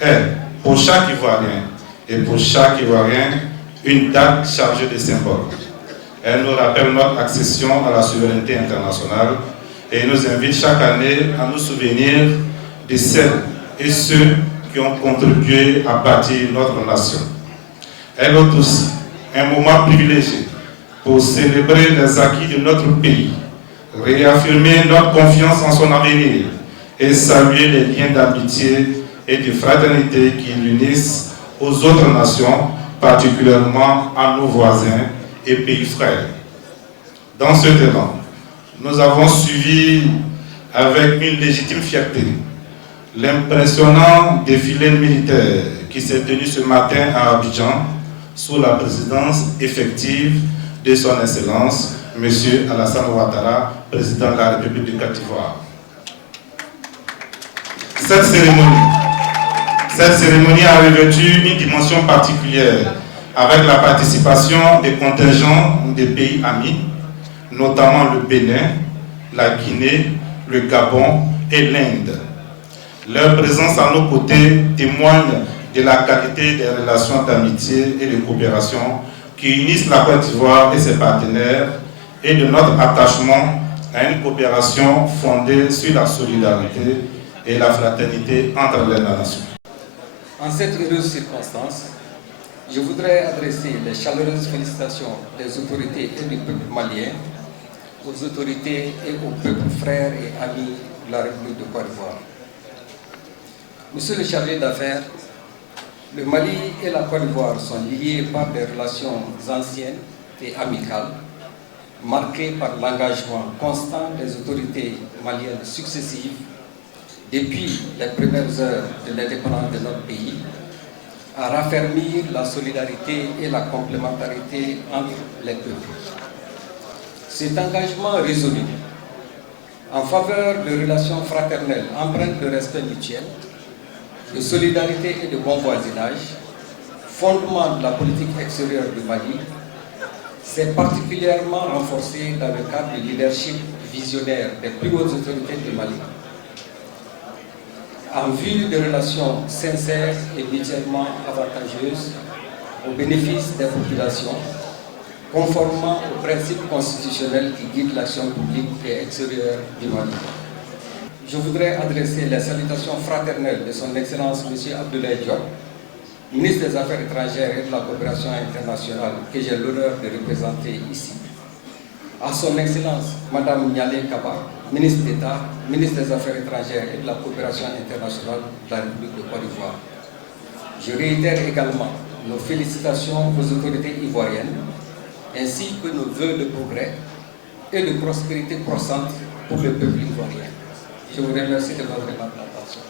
est, pour chaque Ivoirien et pour chaque Ivoirien, une date chargée de symboles. Elle nous rappelle notre accession à la souveraineté internationale et nous invite chaque année à nous souvenir de celles et ceux qui ont contribué à bâtir notre nation. Elle est aussi un moment privilégié pour célébrer les acquis de notre pays, réaffirmer notre confiance en son avenir et saluer les liens d'amitié et de fraternité qui l'unissent aux autres nations, particulièrement à nos voisins et pays frères. Dans ce élan, nous avons suivi avec une légitime fierté l'impressionnant défilé militaire qui s'est tenu ce matin à Abidjan sous la présidence effective de son Excellence, M. Alassane Ouattara, président de la République de Côte d'Ivoire. Cette cérémonie a revêtu une dimension particulière avec la participation des contingents des pays amis, notamment le Bénin, la Guinée, le Gabon et l'Inde. Leur présence à nos côtés témoigne de la qualité des relations d'amitié et de coopération qui unissent la Côte d'Ivoire et ses partenaires et de notre attachement à une coopération fondée sur la solidarité et la fraternité entre les nations. En cette heureuse circonstance, je voudrais adresser les chaleureuses félicitations des autorités et du peuple malien aux autorités et au peuple frères et amis de la République de Côte d'Ivoire. Monsieur le chargé d'affaires, le Mali et la Côte d'Ivoire sont liés par des relations anciennes et amicales, marquées par l'engagement constant des autorités maliennes successives depuis les premières heures de l'indépendance de notre pays, à raffermir la solidarité et la complémentarité entre les peuples. Cet engagement résolu en faveur de relations fraternelles empreintes de respect mutuel, de solidarité et de bon voisinage, fondement de la politique extérieure du Mali, s'est particulièrement renforcé dans le cadre du leadership visionnaire des plus hautes autorités du Mali, en vue de relations sincères et mutuellement avantageuses au bénéfice des populations, conformément aux principes constitutionnels qui guident l'action publique et extérieure du Mali. Je voudrais adresser les salutations fraternelles de son Excellence M. Abdoulaye Diop, ministre des Affaires étrangères et de la coopération internationale, que j'ai l'honneur de représenter ici, à son Excellence Mme Nialé Kaba, ministre d'État, ministre des Affaires étrangères et de la coopération internationale de la République de Côte d'Ivoire. Je réitère également nos félicitations aux autorités ivoiriennes, ainsi que nos vœux de progrès et de prospérité croissante pour le peuple ivoirien. Je vous remercie de votre attention.